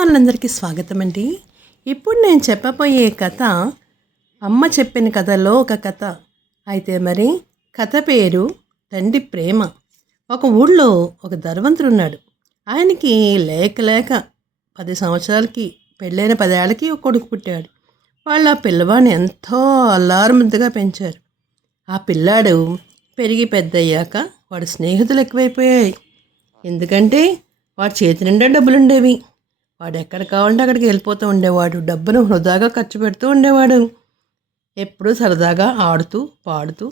అభిమానులందరికీ స్వాగతం అండి. ఇప్పుడు నేను చెప్పబోయే కథ అమ్మ చెప్పిన కథలో ఒక కథ. అయితే మరి కథ పేరు తండ్రి ప్రేమ. ఒక ఊళ్ళో ఒక ధనవంతుడున్నాడు. ఆయనకి లేక లేక 10 సంవత్సరాలకి పెళ్ళైన 10 ఏళ్ళకి ఒక కొడుకు పుట్టాడు. వాళ్ళ పిల్లవాడిని ఎంతో అల్లారుముద్దుగా పెంచారు. ఆ పిల్లాడు పెరిగి పెద్దయ్యాక వాడి స్నేహితులు ఎక్కువైపోయాయి. ఎందుకంటే వాడి చేతి నిండా డబ్బులుండేవి. వాడు ఎక్కడ కావాలంటే అక్కడికి వెళ్ళిపోతూ ఉండేవాడు. డబ్బును వృధాగా ఖర్చు పెడుతూ ఉండేవాడు. ఎప్పుడూ సరదాగా ఆడుతూ పాడుతూ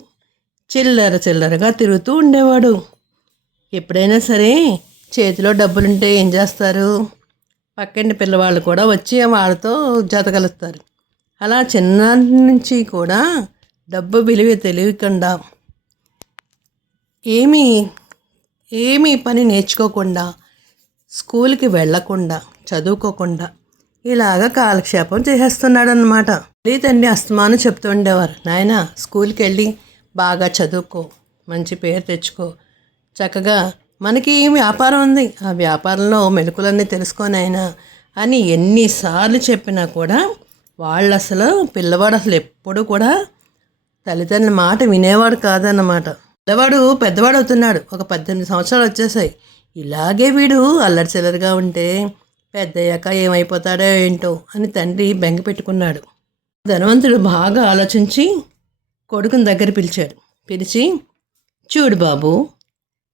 చిల్లర చిల్లరగా తిరుగుతూ ఉండేవాడు. ఎప్పుడైనా సరే చేతిలో డబ్బులుంటే ఏం చేస్తారు? పక్కింటి పిల్లవాళ్ళు కూడా వచ్చి వాళ్ళతో జత కలుస్తారు. అలా చిన్నటి నుంచి కూడా డబ్బు విలువ తెలియకుండా ఏమీ ఏమీ పని నేర్చుకోకుండా, స్కూల్కి వెళ్ళకుండా, చదువుకోకుండా ఇలాగ కాలక్షేపం చేసేస్తున్నాడు అన్నమాట. తండ్రి అస్తమాను చెప్తూ ఉండేవారు, నాయన స్కూల్కి వెళ్ళి బాగా చదువుకో, మంచి పేరు తెచ్చుకో, చక్కగా మనకి వ్యాపారం ఉంది, ఆ వ్యాపారంలో మెలకులన్నీ తెలుసుకోనైనా అని ఎన్నిసార్లు చెప్పినా కూడా వాళ్ళు అసలు పిల్లవాడు అసలు ఎప్పుడు కూడా తల్లిదండ్రుల మాట వినేవాడు కాదన్నమాట. పిల్లవాడు పెద్దవాడు అవుతున్నాడు. ఒక 18 సంవత్సరాలు వచ్చేసాయి. ఇలాగే వీడు అల్లరి చిల్లరిగా ఉంటే పెద్దయ్యాక ఏమైపోతాడో ఏంటో అని తండ్రి బెంగ పెట్టుకున్నాడు. ధనవంతుడు బాగా ఆలోచించి కొడుకుని దగ్గర పిలిచాడు. పిలిచి, చూడు బాబు,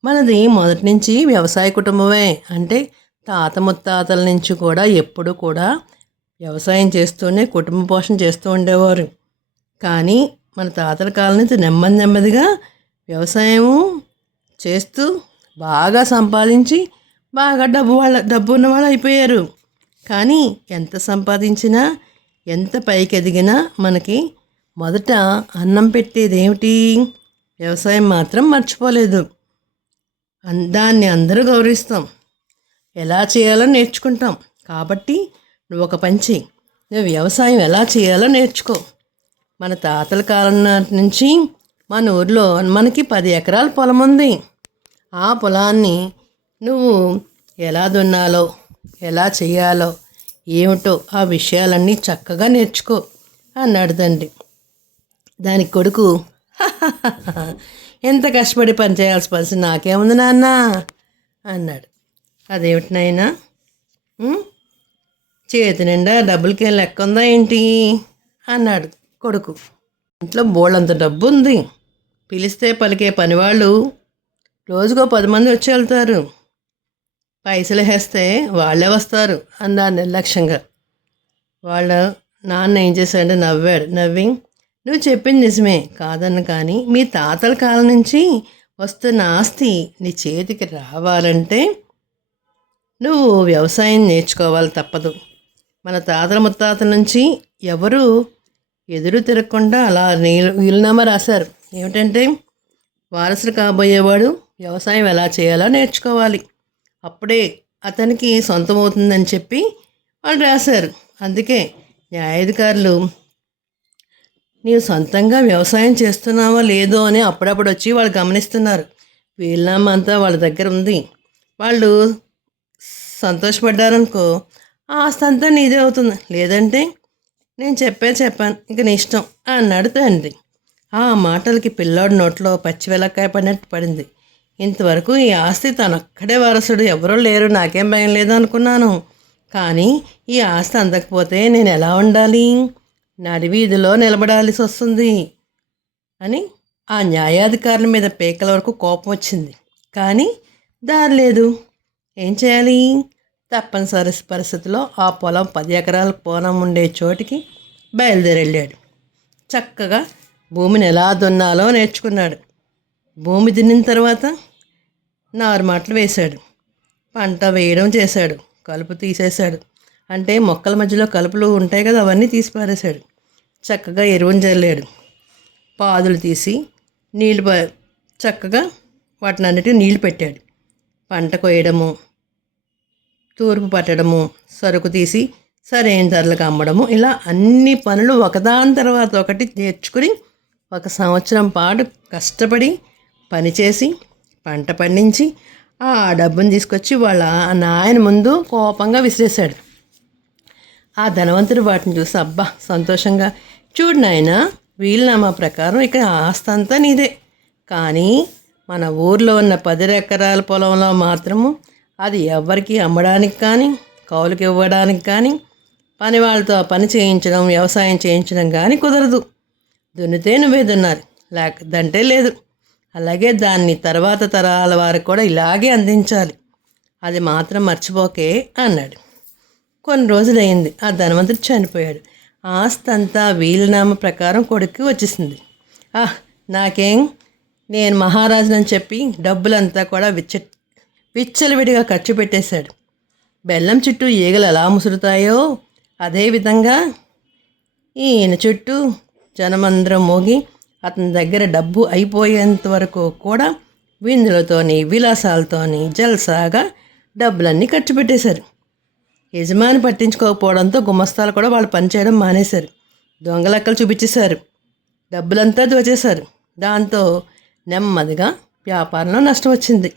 మనది మొదటి నుంచి వ్యవసాయ కుటుంబమే. అంటే తాత ముత్తాతల నుంచి కూడా ఎప్పుడు కూడా వ్యవసాయం చేస్తూనే కుటుంబ పోషణ చేస్తూ ఉండేవారు. కానీ మన తాతల కాలం నుంచి నెమ్మది నెమ్మదిగా వ్యవసాయము చేస్తూ బాగా సంపాదించి బాగా డబ్బు ఉన్నవాళ్ళు అయిపోయారు. కానీ ఎంత సంపాదించినా, ఎంత పైకి ఎదిగినా మనకి మొదట అన్నం పెట్టేది ఏమిటి? వ్యవసాయం మాత్రం మర్చిపోలేదు. దాన్ని అందరూ గౌరవిస్తాం, ఎలా చేయాలో నేర్చుకుంటాం. కాబట్టి నువ్వు ఒక పని చెయ్యి, నువ్వు వ్యవసాయం ఎలా చేయాలో నేర్చుకో. మన తాతల కాలం నాటి నుంచి మన ఊర్లో మనకి 10 ఎకరాల పొలం ఉంది. ఆ పొలాన్ని నువ్వు ఎలా దున్నాలో, ఎలా చేయాలో, ఏమిటో ఆ విషయాలన్నీ చక్కగా నేర్చుకో అన్నాడు తండ్రి. దానికి కొడుకు, ఎంత కష్టపడి పని చేయాల్సిన పరిస్థితి నాకేముంది నాన్న అన్నాడు. అదేమిటి నాయనా, చేతి నిండా డబ్బులకి లెక్క ఉందా ఏంటి అన్నాడు కొడుకు. ఇంట్లో బోళ్ళంత డబ్బు ఉంది. పిలిస్తే పలికే పనివాళ్ళు రోజుకో 10 మంది వచ్చి వెళ్తారు. పైసలు వేస్తే వాళ్ళే వస్తారు అన్నారు నిర్లక్ష్యంగా. వాళ్ళ నాన్న ఏం చేశాడంటే నవ్వాడు. నవ్వి, నువ్వు చెప్పింది నిజమే కాదన్న, కానీ మీ తాతల కాలం నుంచి వస్తున్న ఆస్తి నీ చేతికి రావాలంటే నువ్వు వ్యవసాయం నేర్చుకోవాలి, తప్పదు. మన తాతల ముత్తాతల నుంచి ఎవరు ఎదురు తిరగకుండా అలా వీలునామా రాశారు. ఏమిటంటే వారసులు కాబోయేవాడు వ్యవసాయం ఎలా చేయాలో నేర్చుకోవాలి, అప్పుడే అతనికి సొంతమవుతుందని చెప్పి వాళ్ళు రాశారు. అందుకే న్యాయాధికారులు నీవు సొంతంగా వ్యవసాయం చేస్తున్నావా లేదో అని అప్పుడప్పుడు వచ్చి వాళ్ళు గమనిస్తున్నారు. వీలునామా అంతా వాళ్ళ దగ్గర ఉంది. వాళ్ళు సంతోషపడ్డారనుకో ఆస్తి అంతా నీదే అవుతుంది. లేదంటే నేను చెప్పాను, ఇక నీ ఇష్టం అన్నాడు తండ్రి. ఆ మాటలకి పిల్లాడు నోట్లో పచ్చి వెలక్కాయ పడినట్టు పడింది. ఇంతవరకు ఈ ఆస్తి తనొక్కడే వారసుడు, ఎవరూ లేరు, నాకేం భయం లేదు అనుకున్నాను. కానీ ఈ ఆస్తి అందకపోతే నేను ఎలా ఉండాలి? నడివీధిలో నిలబడాల్సి వస్తుంది అని ఆ న్యాయాధికారుల మీద పేకల వరకు కోపం వచ్చింది. కానీ దారి లేదు. ఏం చేయాలి? తప్పనిసరి పరిస్థితిలో ఆ పొలం 10 ఎకరాల పొలం ఉండే చోటికి బయలుదేరెళ్ళాడు. చక్కగా భూమిని ఎలా దున్నాలో నేర్చుకున్నాడు. భూమి దున్నిన తర్వాత నారుమాటలు వేశాడు, పంట వేయడం చేశాడు, కలుపు తీసేశాడు. అంటే మొక్కల మధ్యలో కలుపులు ఉంటాయి కదా, అవన్నీ తీసి పారేశాడు. చక్కగా ఎరువును చల్లాడు, పాదులు తీసి నీళ్ళు చక్కగా వాటిని అన్నిటికీ నీళ్లు పెట్టాడు. పంట కొయ్యడము, తూర్పు పట్టడము, సరుకు తీసి సరైన ధరలకు అమ్మడము, ఇలా అన్ని పనులు ఒకదాని తర్వాత ఒకటి నేర్చుకుని 1 సంవత్సరం పాటు కష్టపడి పనిచేసి పంట పండించి ఆ డబ్బును తీసుకొచ్చి వాళ్ళ నాయన ముందు కోపంగా విసిరేశాడు. ఆ ధనవంతుడు వాటిని చూసి అబ్బా సంతోషంగా, చూడు నాయనా, వీలునామా ప్రకారం ఇక్కడ ఆస్తి అంతా నీదే, కానీ మన ఊర్లో ఉన్న 10 ఎకరాల పొలంలో మాత్రము అది ఎవరికి అమ్మడానికి కానీ కౌలుకి ఇవ్వడానికి కానీ పని వాళ్ళతో పని చేయించడం వ్యవసాయం చేయించడం కానీ కుదరదు. దున్నితే నువ్వే దున్నాలి, లేకదంటే లేదు. అలాగే దాన్ని తర్వాత తరాల వారికి కూడా ఇలాగే అందించాలి, అది మాత్రం మర్చిపోకే అన్నాడు. కొన్ని రోజులైంది, ఆ ధనవంతుడు చనిపోయాడు. ఆస్తి అంతా వీలునామ ప్రకారం కొడుక్కి వచ్చేసింది. నాకేం, నేను మహారాజునని చెప్పి డబ్బులంతా కూడా విచ్చలవిడిగా ఖర్చు పెట్టేశాడు. బెల్లం చుట్టూ ఈగలు ఎలా ముసురుతాయో అదేవిధంగా ఈయన చుట్టూ జనమందరం మోగి అతని దగ్గర డబ్బు అయిపోయేంత వరకు కూడా విందులతోని విలాసాలతోని జల్సాగా డబ్బులన్నీ ఖర్చు పెట్టేశారు. యజమాని పట్టించుకోకపోవడంతో గుమస్తాలు కూడా వాళ్ళు పనిచేయడం మానేశారు. దొంగలెక్కలు చూపించేశారు, డబ్బులంతా దోచేశారు. దాంతో నెమ్మదిగా వ్యాపారంలో నష్టం వచ్చింది.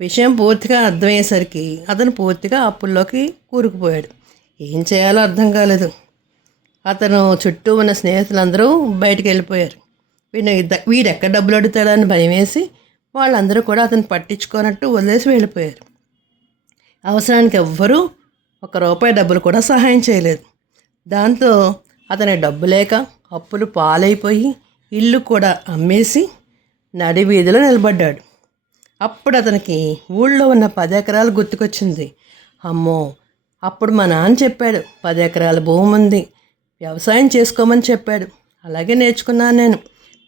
విషయం పూర్తిగా అర్థమయ్యేసరికి అతను పూర్తిగా అప్పుల్లోకి కూరుకుపోయాడు. ఏం చేయాలో అర్థం కాలేదు. అతను చుట్టూ ఉన్న స్నేహితులందరూ బయటికి వెళ్ళిపోయారు. వీడెక్కడ డబ్బులు అడుగుతాడని భయం వేసి వాళ్ళందరూ కూడా అతను పట్టించుకోనట్టు వదిలేసి వెళ్ళిపోయారు. అవసరానికి ఎవ్వరూ ₹1 డబ్బులు కూడా సహాయం చేయలేదు. దాంతో అతని డబ్బు లేక అప్పులు పాలైపోయి ఇల్లు కూడా అమ్మేసి నడి వీధిలో నిలబడ్డాడు. అప్పుడు అతనికి ఊళ్ళో ఉన్న 10 ఎకరాలు గుర్తుకొచ్చింది. అమ్మో, అప్పుడు మా నాన్న చెప్పాడు 10 ఎకరాల భూమి ఉంది, వ్యవసాయం చేసుకోమని చెప్పాడు. అలాగే నేర్చుకున్నాను నేను.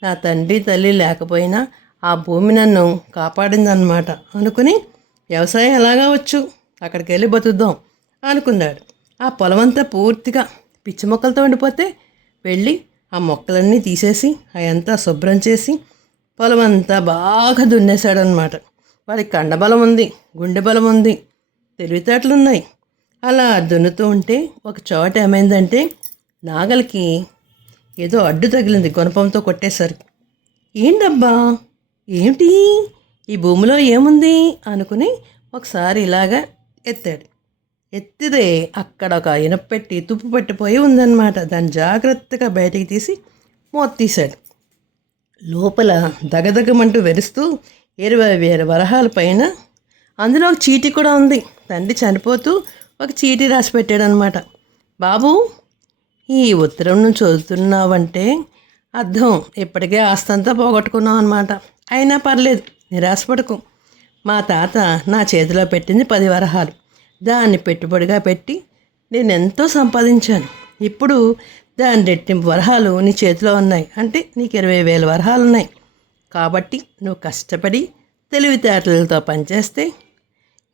నా తండ్రి తల్లి లేకపోయినా ఆ భూమి నన్ను కాపాడిందన్నమాట అనుకుని వ్యవసాయం ఎలాగా వచ్చు, అక్కడికి వెళ్ళి బతుకుదాం అనుకున్నాడు. ఆ పొలం అంతా పూర్తిగా పిచ్చి మొక్కలతో ఉండిపోతే వెళ్ళి ఆ మొక్కలన్నీ తీసేసి అవంతా శుభ్రం చేసి పొలం అంతా బాగా దున్నేశాడనమాట. వాడికి కండబలం ఉంది, గుండె బలం ఉంది, తెలివితేటలున్నాయి. అలా దున్నుతూ ఉంటే ఒక చోట ఏమైందంటే నాగలికి ఏదో అడ్డు తగిలింది గుణపంతో కొట్టేసరికి. ఏంటబ్బా, ఏమిటి ఈ భూమిలో ఏముంది అనుకుని ఒకసారి ఇలాగా ఎత్తాడు. ఎత్తితే అక్కడ ఒక ఇనపెట్టి తుప్పు పట్టిపోయి ఉందన్నమాట. దాన్ని జాగ్రత్తగా బయటికి తీసి మూత తీశాడు. లోపల దగదగమంటూ వెరుస్తూ 20,000 వరహాల పైన అందులో ఒక చీటీ కూడా ఉంది. తండ్రి చనిపోతూ ఒక చీటీ రాసి పెట్టాడనమాట. బాబు, ఈ ఉత్తరం నువ్వు చదువుతున్నావంటే అర్థం ఇప్పటికే ఆస్తంతా పోగొట్టుకున్నావు అనమాట. అయినా పర్లేదు, నిరాశపడకు. మా తాత నా చేతిలో పెట్టింది 10 వరహాలు. దాన్ని పెట్టుబడిగా పెట్టి నేను ఎంతో సంపాదించాను. ఇప్పుడు దాని రెట్టింపు వరహాలు నీ చేతిలో ఉన్నాయి, అంటే నీకు 20,000 వరహాలు ఉన్నాయి. కాబట్టి నువ్వు కష్టపడి తెలివితేటలతో పనిచేస్తే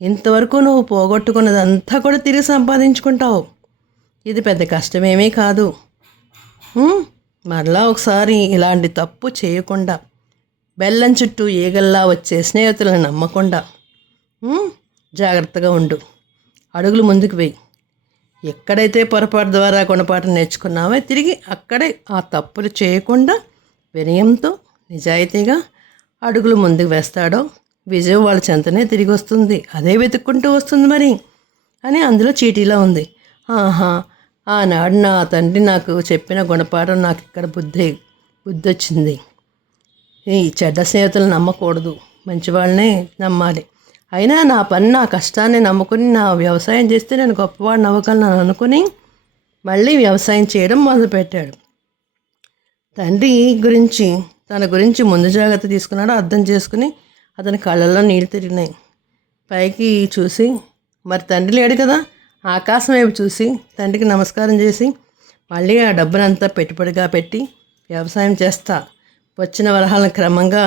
ఇంతవరకు నువ్వు పోగొట్టుకున్నదంతా కూడా తిరిగి సంపాదించుకుంటావు. ఇది పెద్ద కష్టమేమీ కాదు. మరలా ఒకసారి ఇలాంటి తప్పు చేయకుండా, బెల్లం చుట్టూ ఈగల్లా వచ్చే స్నేహితులను నమ్మకుండా జాగ్రత్తగా ఉండు. అడుగులు ముందుకు వేయి. ఎక్కడైతే పొరపాటు ద్వారా గుణపాఠం నేర్చుకున్నావో తిరిగి అక్కడే ఆ తప్పులు చేయకుండా వినయంతో నిజాయితీగా అడుగులు ముందుకు వేస్తాడో విజయం వాళ్ళ చెంతనే తిరిగి వస్తుంది. అదే వెతుక్కుంటూ వస్తుంది మరి అని అందులో చీటీలో ఉంది. ఆనాడు నా తండ్రి నాకు చెప్పిన గుణపాఠం నాకు ఇక్కడ బుద్ధి వచ్చింది. ఈ చెడ్డ స్నేహితులను నమ్మకూడదు, మంచి వాళ్ళనే నమ్మాలి. అయినా నా పని, నా కష్టాన్ని నమ్ముకుని నా వ్యవసాయం చేస్తే నేను గొప్పవాడిని అవ్వగలను అనుకుని మళ్ళీ వ్యవసాయం చేయడం మొదలుపెట్టాడు. తండ్రి గురించి, తన గురించి ముందు జాగ్రత్త తీసుకున్నాడు. అర్థం చేసుకుని అతని కళ్ళల్లో నీళ్ళు తిరిగినాయి. పైకి చూసి, మరి తండ్రి లేడు కదా, ఆకాశం వైపు చూసి తండ్రికి నమస్కారం చేసి మళ్ళీ ఆ డబ్బునంతా పెట్టుబడిగా పెట్టి వ్యవసాయం చేస్తా, వచ్చిన వరహాలను క్రమంగా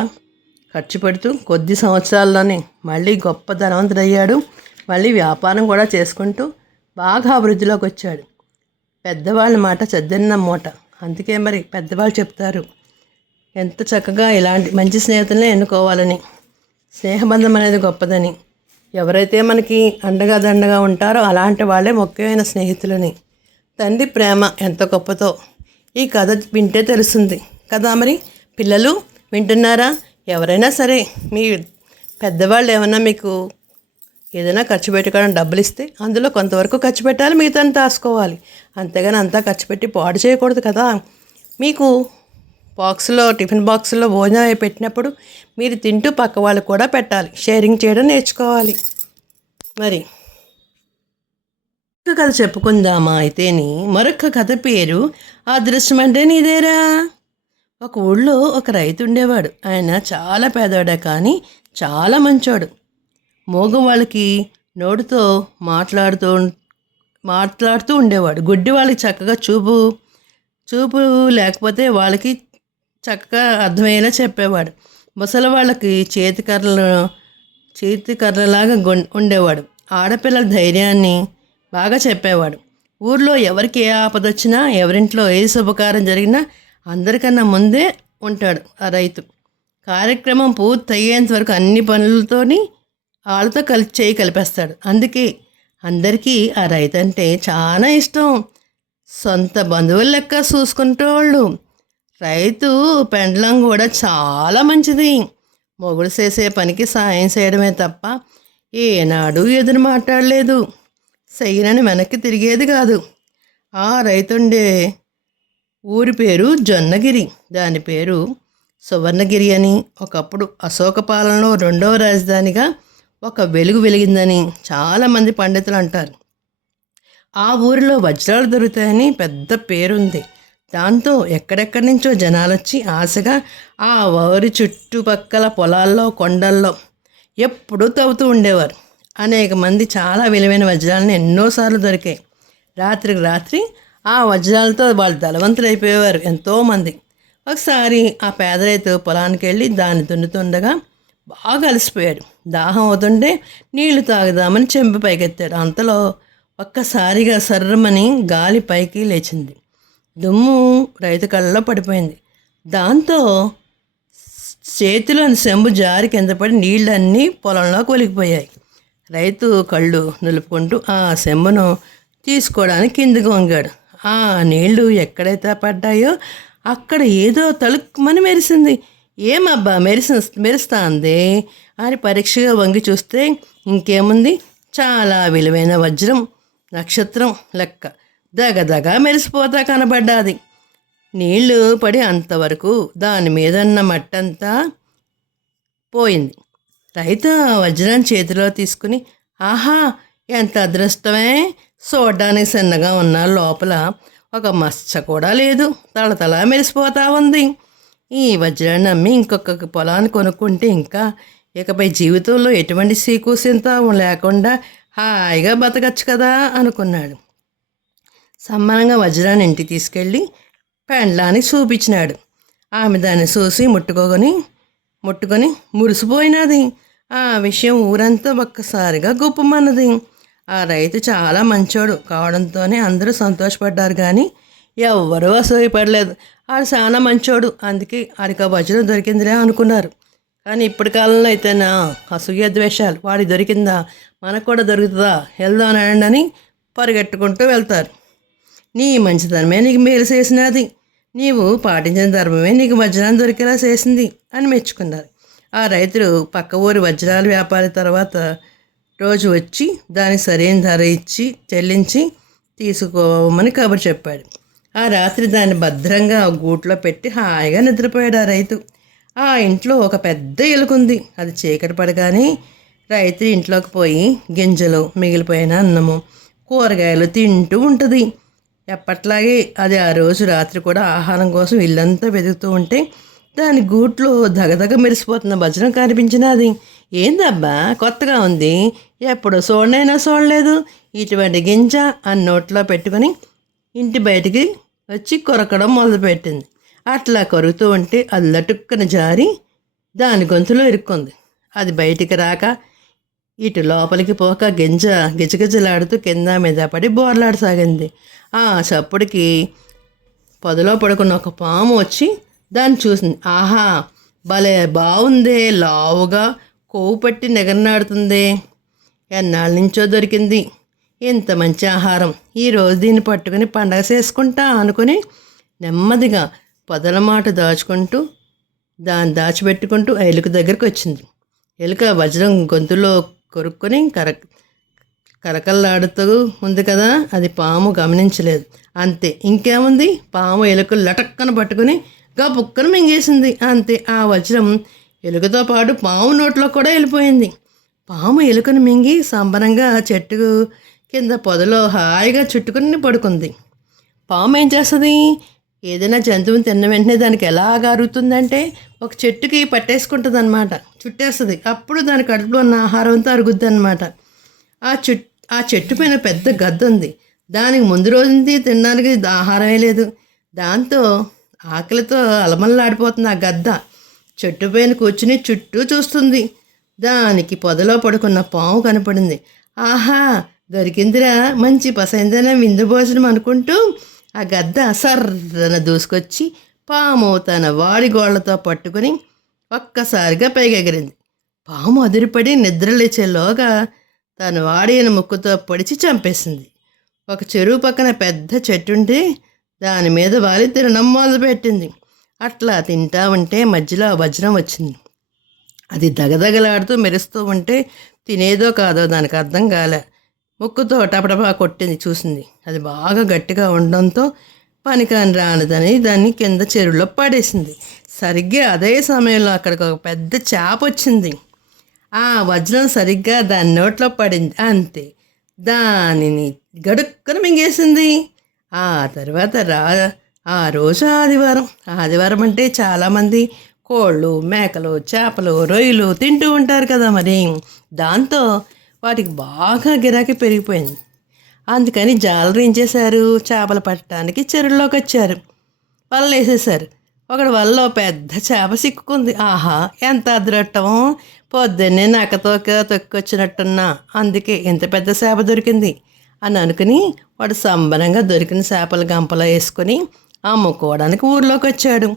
ఖర్చు పెడుతూ కొద్ది సంవత్సరాల్లోనే మళ్ళీ గొప్ప ధనవంతుడయ్యాడు. మళ్ళీ వ్యాపారం కూడా చేసుకుంటూ బాగా అభివృద్ధిలోకి వచ్చాడు. పెద్దవాళ్ళ మాట చెద్దన్న మూట. అందుకే మరి పెద్దవాళ్ళు చెప్తారు ఎంత చక్కగా ఇలాంటి మంచి స్నేహితులనే ఎన్నుకోవాలని, స్నేహబంధం అనేది గొప్పదని. ఎవరైతే మనకి అండగా దండగా ఉంటారో అలాంటి వాళ్ళే ముఖ్యమైన స్నేహితులని. తండ్రి ప్రేమ ఎంత గొప్పతో ఈ కథ వింటే తెలుస్తుంది కదా. మరి పిల్లలు వింటున్నారా? ఎవరైనా సరే మీ పెద్దవాళ్ళు ఏమన్నా మీకు ఏదైనా ఖర్చు పెట్టుకోవడం డబ్బులు ఇస్తే అందులో కొంతవరకు ఖర్చు పెట్టాలి, మిగతా దాచుకోవాలి. అంతేగాని అంతా ఖర్చు పెట్టి పాడు చేయకూడదు కదా. మీకు టిఫిన్ బాక్స్లో భోజనం అవి పెట్టినప్పుడు మీరు తింటూ పక్క వాళ్ళకు కూడా పెట్టాలి. షేరింగ్ చేయడం నేర్చుకోవాలి. మరి ఒక కథ చెప్పుకుందామా అయితేని. మరొక కథ పేరు అదృష్టం అంటే నీదేరా. ఒక ఊళ్ళో ఒక రైతు ఉండేవాడు. ఆయన చాలా పేదవాడే కానీ చాలా మంచోడు. వాళ్ళకి నోటితో మాట్లాడుతూ ఉండేవాడు. గుడ్డి వాళ్ళకి చక్కగా చూపు లేకపోతే వాళ్ళకి చక్కగా అర్థమయ్యేలా చెప్పేవాడు. ముసలి వాళ్ళకి చేతికర్రలాగా ఉండేవాడు. ఆడపిల్లల ధైర్యాన్ని బాగా చెప్పేవాడు. ఊర్లో ఎవరికి ఏ ఆపదొచ్చినా, ఎవరింట్లో ఏ శుభకార్యం జరిగినా అందరికన్నా ముందే ఉంటాడు ఆ రైతు. కార్యక్రమం పూర్తి అయ్యేంత వరకు అన్ని పనులతోని వాళ్ళతో కలిపేస్తాడు. అందుకే అందరికీ ఆ రైతు అంటే చాలా ఇష్టం. సొంత బంధువుల లెక్క చూసుకుంటేవాళ్ళు. రైతు పెండ్లం కూడా చాలా మంచిది. మొగుడు చేసే పనికి సాయం చేయడమే తప్ప ఏనాడు ఎదురు మాట్లాడలేదు. చెయ్యనని వెనక్కి తిరిగేది కాదు. ఆ రైతుండే ఊరి పేరు జొన్నగిరి. దాని పేరు సువర్ణగిరి అని. ఒకప్పుడు అశోక పాలనలో 2వ రాజధానిగా ఒక వెలిగిందని చాలామంది పండితులు అంటారు. ఆ ఊరిలో వజ్రాలు దొరుకుతాయని పెద్ద పేరుంది. దాంతో ఎక్కడెక్కడి నుంచో జనాలు వచ్చి ఆశగా ఆ ఊరి చుట్టుపక్కల పొలాల్లో, కొండల్లో ఎప్పుడూ తవ్వుతూ ఉండేవారు. అనేక మంది చాలా విలువైన వజ్రాలను ఎన్నోసార్లు దొరికాయి. రాత్రికి రాత్రి ఆ వజ్రాలతో వాళ్ళు ధనవంతులు అయిపోయేవారు ఎంతోమంది. ఒకసారి ఆ పేద రైతు పొలానికి వెళ్ళి దాన్ని దున్నుతుండగా బాగా అలసిపోయాడు. దాహం అవుతుంటే నీళ్లు తాగుదామని చెంబు పైకెత్తాడు. అంతలో ఒక్కసారిగా సర్రమని గాలి పైకి లేచింది. దుమ్ము రైతు కళ్ళలో పడిపోయింది. దాంతో చేతిలోని చెంబు జారి కింద పడి నీళ్ళన్నీ పొలంలోకి ఒలికిపోయాయి. రైతు కళ్ళు నిలుపుకుంటూ ఆ చెంబును తీసుకోవడానికి కిందకు వంగాడు. ఆ నీళ్లు ఎక్కడైతే పడ్డాయో అక్కడ ఏదో తలుక్కుమని మెరిసింది. ఏమబ్బా మెరుస్తా అంది అని పరీక్షగా వంగి చూస్తే ఇంకేముంది, చాలా విలువైన వజ్రం నక్షత్రం లెక్క దగదగా మెరిసిపోతా కనబడ్డాది. నీళ్లు పడి అంతవరకు దాని మీదన్న మట్టంతా పోయింది. రైతు ఆ వజ్రాన్ని చేతిలో తీసుకుని, ఆహా ఎంత అదృష్టమే, చూడడానికి చిన్నగా ఉన్న లోపల ఒక మచ్చ కూడా లేదు, తళతళ మెరిసిపోతా ఉంది. ఈ వజ్రాన్ని అమ్మి ఇంకొక పొలాన్ని కొనుక్కుంటే ఇకపై జీవితంలో ఎటువంటి సీకూసింత లేకుండా హాయిగా బతకచ్చు కదా అనుకున్నాడు. సమ్మానంగా వజ్రాన్ని ఇంటికి తీసుకెళ్ళి పెండ్లానికి చూపించినాడు. ఆమె దాన్ని చూసి ముట్టుకొని మురిసిపోయినది. ఆ విషయం ఊరంతా ఒక్కసారిగా గుప్పమన్నది. ఆ రైతు చాలా మంచోడు కావడంతోనే అందరూ సంతోషపడ్డారు, కానీ ఎవ్వరూ అసూయపడలేదు. ఆడు చాలా మంచోడు, అందుకే ఆడికి ఆ వజ్రం దొరికిందిలే అనుకున్నారు. కానీ ఇప్పటి కాలంలో అయితేనా అసూయ ద్వేషాలు. వాడికి దొరికిందా, మనకు కూడా దొరుకుతుందా, వెళ్దాం అని పరిగెట్టుకుంటూ వెళ్తారు. నీ మంచితనమే నీకు మేలు చేసినది, నీవు పాటించిన ధర్మమే నీకు వజ్రాన్ని దొరికేలా చేసింది అని మెచ్చుకున్నారు. ఆ రైతులు పక్క ఊరి వజ్రాల వ్యాపారి తర్వాత రోజు వచ్చి దానికి సరైన ధర ఇచ్చి చెల్లించి తీసుకోమని కబురు చెప్పాడు. ఆ రాత్రి దాన్ని భద్రంగా గూట్లో పెట్టి హాయిగా నిద్రపోయాడు ఆ రైతు. ఆ ఇంట్లో ఒక పెద్ద ఎలుగుంది. అది చీకటి పడగానే రైతు ఇంట్లోకి పోయి గింజలు, మిగిలిపోయిన అన్నము, కూరగాయలు తింటూ ఉంటుంది. ఎప్పట్లాగే అది ఆ రోజు రాత్రి కూడా ఆహారం కోసం ఇల్లంతా వెతుకుతూ ఉంటే దాని గూట్లో దగదగ మెరిసిపోతున్న వజ్రం కనిపించినది. ఏందబ్బా కొత్తగా ఉంది, ఎప్పుడు చూడలేదు, ఇటువంటి గింజ అని నోట్లో పెట్టుకొని ఇంటి బయటికి వచ్చి కొరకడం మొదలుపెట్టింది. అట్లా కొరుకుతూ ఉంటే అది లటుక్కున జారి దాని గొంతులో ఇరుక్కుంది. అది బయటికి రాక ఇటు లోపలికి పోక గింజ గిజగిజలాడుతూ కింద మీద పడి బోర్లాడసాగింది. ఆ చప్పుడికి పొదలో పడుకున్న ఒక పాము వచ్చి దాన్ని చూసింది. ఆహా భలే బాగుందే, లావుగా కొవ్వు పట్టి నిగరనాడుతుందే, ఎన్నాళ్ళ నుంచో దొరికింది ఇంత మంచి ఆహారం, ఈరోజు దీన్ని పట్టుకుని పండగ చేసుకుంటా అనుకుని నెమ్మదిగా పొదల మాట దాచిపెట్టుకుంటూ ఎలుక దగ్గరికి వచ్చింది. ఎలుక వజ్రం గొంతులో కొరుక్కొని కరకల్లాడుతూ ఉంది కదా, అది పాము గమనించలేదు. అంతే, ఇంకేముంది, పాము ఎలుకలు లటక్కన పట్టుకుని గబుక్కన మింగేసింది. అంతే, ఆ వజ్రం ఎలుకతో పాటు పాము నోట్లో కూడా వెళ్ళిపోయింది. పాము ఎలుకను మింగి సంబరంగా చెట్టు కింద పొదలో హాయిగా చుట్టుకుని పడుకుంది. పాము ఏం చేస్తుంది, ఏదైనా జంతువుని తిన్న వెంటనే దానికి ఎలా అరుగుతుందంటే ఒక చెట్టుకి పట్టేసుకుంటుంది అనమాట, చుట్టేస్తుంది. అప్పుడు దాని కడుపులో ఉన్న ఆహారం అంతా అరుగుద్ది అనమాట. ఆ చెట్టు పైన పెద్ద గద్ద ఉంది. దానికి ముందు రోజుంది తినడానికి ఆహారమే లేదు. దాంతో ఆకలితో అలమల్లాడిపోతుంది ఆ గద్ద. చెట్టు పైన కూర్చుని చుట్టూ చూస్తుంది. దానికి పొదలో పడుకున్న పాము కనపడింది. ఆహా, దొరికిందిరా, మంచి పసైందనే విందు భోజనం అనుకుంటూ ఆ గద్ద సర్రన దూసుకొచ్చి పాము తన వాడి గోళ్లతో పట్టుకుని ఒక్కసారిగా పైకెగిరింది. పాము అదిరిపడి నిద్రలేచేలోగా తన వాడిన ముక్కుతో పొడిచి చంపేసింది. ఒక చెరువు పక్కన పెద్ద చెట్టుంటే దాని మీద వాలి తినడం మొదలుపెట్టింది. అట్లా తింటా ఉంటే మధ్యలో వజ్రం వచ్చింది. అది దగదగలాడుతూ మెరుస్తూ ఉంటే తినేదో కాదో దానికి అర్థం కాలే. ముక్కుతో టపటపా కొట్టింది, చూసింది. అది బాగా గట్టిగా ఉండడంతో పనికాని రానిదని దాన్ని కింద చెరువులో పడేసింది. సరిగ్గా అదే సమయంలో అక్కడికి ఒక పెద్ద చేప వచ్చింది. ఆ వజ్రం సరిగ్గా దాని నోట్లో పడింది. అంతే, దానిని గడుక్కున మింగేసింది. ఆ తర్వాత ఆ రోజు ఆదివారం అంటే చాలామంది కోళ్ళు, మేకలు, చేపలు, రొయ్యలు తింటూ ఉంటారు కదా. మరి దాంతో వాటికి బాగా గిరాకీ పెరిగిపోయింది. అందుకని జాలరు ఏం చేశారు, చేపలు పట్టడానికి చెరువులోకి వచ్చారు. వలలు వేసేసారు. ఒకడు వలలో పెద్ద చేప సిక్కుకుంది. ఆహా, ఎంత అదృష్టం, పొద్దున్నే నక్కతోక తొక్కొచ్చినట్టున్నా, అందుకే ఇంత పెద్ద చేప దొరికింది అని అనుకుని వాడు సంబరంగా దొరికిన చేపల గంపలో వేసుకొని అమ్ముకోవడానికి ఊర్లోకి వచ్చాడు.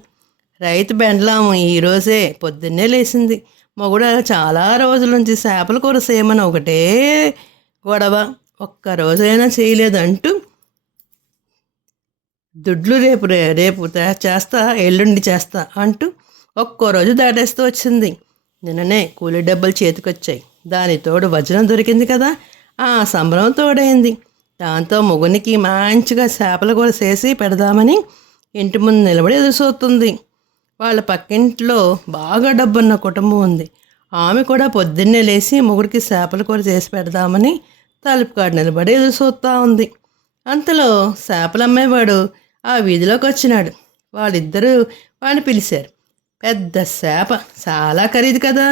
రైతు బెండలాము ఈరోజే పొద్దున్నే లేచింది. మొగుడు చాలా రోజుల నుంచి చేపల కూర చేయమని ఒకటే గొడవ, ఒక్కరోజైనా చేయలేదంటూ దుడ్లు రేపు చేస్తా, ఎల్లుండి చేస్తా అంటూ ఒక్కో రోజు దాటేస్తూ వచ్చింది. నిన్ననే కూలి డబ్బులు చేతికొచ్చాయి. దాని తోడు వజ్రం దొరికింది కదా, ఆ సంబరం తోడైంది. దాంతో మొగునికి మంచిగా చేపల కూర చేసి పెడదామని ఇంటి ముందు నిలబడి ఎదురుచూస్తుంది. వాళ్ళ పక్కింట్లో బాగా డబ్బున్న కుటుంబం ఉంది. ఆమె కూడా పొద్దున్నే లేచి మొగుడికి చేపల కూర చేసి పెడదామని తలుపు కాడ నిలబడి ఎదురుచూస్తూ ఉంది. అంతలో చేపలు అమ్మేవాడు ఆ వీధిలోకి వచ్చినాడు. వాళ్ళిద్దరూ వాడిని పిలిచారు. పెద్ద చేప, చాలా ఖరీదు కదా.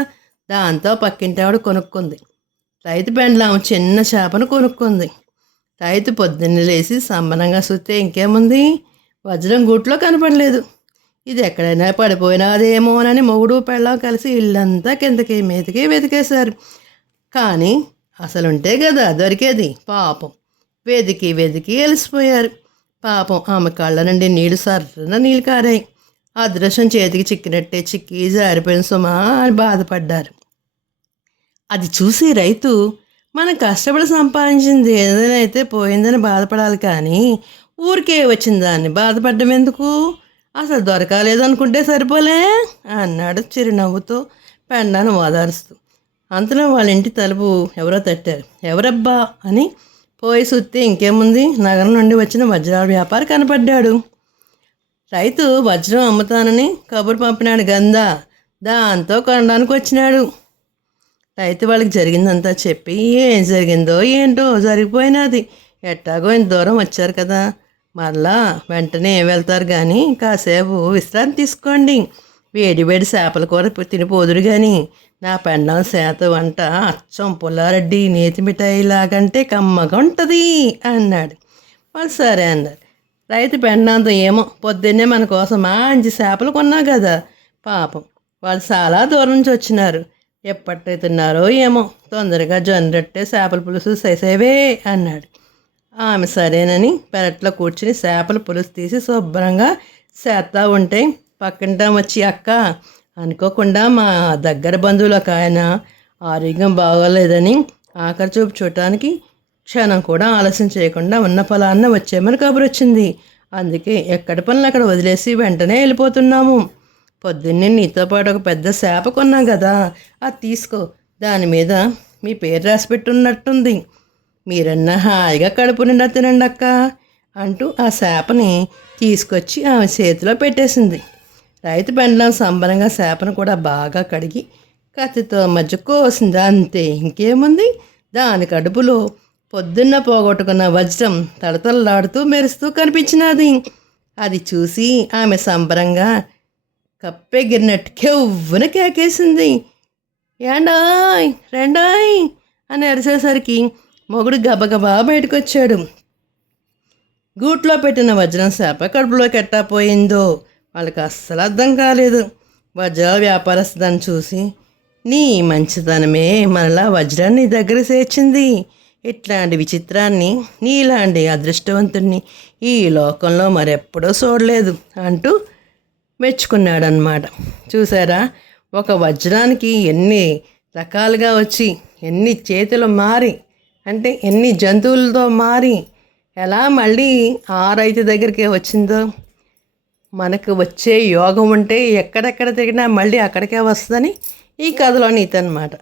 దాంతో పక్కింటి ఆవిడ కొనుక్కుంది. రైతు పెండ్లాము చిన్న చేపను కొనుక్కుంది. రైతు పొద్దున్నే లేచి సంబరంగా చూస్తే ఇంకేముంది, వజ్రం గూట్లో కనపడలేదు. ఇది ఎక్కడైనా పడిపోయినాదేమోనని మొగుడు పెళ్ళం కలిసి ఇల్లంతా కిందకి మీదకి వెతికేశారు. కానీ అసలుంటే కదా దొరికేది. పాపం వెతికి వెలిసిపోయారు. పాపం ఆమె కళ్ళ నుండి నీళ్లు కారాయి. అదృష్టం చేతికి చిక్కినట్టే చిక్కి జారిపోయిన సుమా అని బాధపడ్డారు. అది చూసి రైతు, మనం కష్టపడి సంపాదించింది ఏదైనా అయితే పోయిందని బాధపడాలి, కానీ ఊరికే వచ్చిన దాన్ని బాధపడ్డం ఎందుకు, అసలు దొరకాలేదనుకుంటే సరిపోలే అన్నాడు చిరునవ్వుతో పెండాను ఓదారుస్తూ. అంతలో వాళ్ళ ఇంటి తలుపు ఎవరో తట్టారు. ఎవరబ్బా అని పోయి చూస్తే ఇంకేముంది, నగరం నుండి వచ్చిన వజ్రాల వ్యాపారి కనపడ్డాడు. రైతు వజ్రం అమ్ముతానని కబురు పంపినాడు గందా, దాంతో కొనడానికి వచ్చినాడు. రైతు వాళ్ళకి జరిగిందంతా చెప్పి ఏం జరిగిందో ఏంటో జరిగిపోయినది. ఎట్టాగో ఇంత దూరం వచ్చారు కదా, మళ్ళా వెంటనే వెళ్తారు కానీ కాసేపు విశ్రాంతి తీసుకోండి. వేడి చేపల కూర తినిపోదురు కానీ నా పెండం శాత వంట అచ్చం పుల్లారెడ్డి నేతి మిఠాయి లాగంటే కమ్మగా ఉంటుంది అన్నాడు. వాళ్ళు సరే అన్నారు. రైతు పెండంతో ఏమో పొద్దున్నే మన కోసం మంచి చేపలు కొన్నా కదా. పాపం వాళ్ళు చాలా దూరం నుంచి వచ్చినారు. ఎప్పటితున్నారో ఏమో, తొందరగా జొన్నరొట్టె చేపల పులుసు చేసేవే అన్నాడు. ఆమె సరేనని పెరట్లో కూర్చుని చేపల పులుసు తీసి శుభ్రంగా చేస్తా ఉంటే పక్కింటాం వచ్చి, అక్క, అనుకోకుండా మా దగ్గర బంధువులు ఒక ఆయన ఆరోగ్యం బాగోలేదని ఆఖరి చూపు చూడటానికి క్షణం కూడా ఆలస్యం చేయకుండా ఉన్న ఫలాన్న వచ్చేమని కబురు వచ్చింది. అందుకే ఎక్కడి పనులు అక్కడ వదిలేసి వెంటనే వెళ్ళిపోతున్నాము. పొద్దున్నే నీతో పాటు ఒక పెద్ద చేప కొన్నాం కదా, అది తీసుకో. దాని మీద మీ పేరు రాసి పెట్టున్నట్టుంది. మీరన్నా హాయిగా కడుపు నిండా తినండి అక్క అంటూ ఆ చేపని తీసుకొచ్చి ఆమె చేతిలో పెట్టేసింది. రైతు పెండ్లం సంబరంగా చేపను కూడా బాగా కడిగి కత్తితో మధ్య కోసింది. అంతే, ఇంకేముంది. దాని కడుపులో పొద్దున్న పోగొట్టుకున్న వజ్రం తడతడలాడుతూ మెరుస్తూ కనిపించినది. అది చూసి ఆమె సంబరంగా కప్పెగిరినట్టు కెవ్వున కేకేసింది. ఏండాయ్ రెండాయ్ అని అరిసేసరికి మొగుడు గబగబా బయటకు వచ్చాడు. గూట్లో పెట్టిన వజ్రం చేప కడుపులోకి ఎట్టా పోయిందో వాళ్ళకి అస్సలు అర్థం కాలేదు. వజ్రాల వ్యాపారస్తుదాన్ని చూసి, నీ మంచితనమే మనలా వజ్రాన్ని దగ్గర చేర్చింది. ఇట్లాంటి విచిత్రాన్ని, నీలాంటి అదృష్టవంతుడిని ఈ లోకంలో మరెప్పుడూ చూడలేదు అంటూ మెచ్చుకున్నాడనమాట. చూసారా, ఒక వజ్రానికి ఎన్ని రకాలుగా వచ్చి, ఎన్ని చేతులు మారి, అంటే ఎన్ని జంతువులతో మారి ఎలా మళ్ళీ ఆ రైతు దగ్గరికే వచ్చిందో. మనకు వచ్చే యోగం ఉంటే ఎక్కడెక్కడ తిరిగినా మళ్ళీ అక్కడికే వస్తుందని ఈ కథలో నీతి అన్నమాట.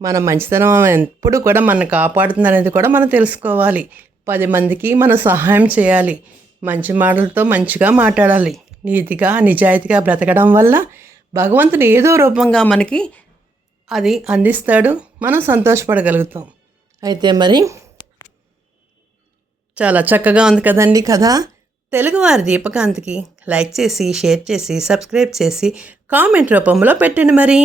మన మంచితనం ఎప్పుడు కూడా మనం కాపాడుతుంది అనేది కూడా మనం తెలుసుకోవాలి. 10 మందికి మనం సహాయం చేయాలి. మంచి మాటలతో మంచిగా మాట్లాడాలి. నీతిగా నిజాయితీగా బ్రతకడం వల్ల భగవంతుడు ఏదో రూపంగా మనకి అది అందిస్తాడు. మనం సంతోషపడగలుగుతాం. అయితే మరి చాలా చక్కగా ఉంది కదండి కథ. తెలుగువారి దీపకాంత్కి లైక్ చేసి, షేర్ చేసి, సబ్స్క్రైబ్ చేసి, కామెంట్ రూపంలో పెట్టండి మరి.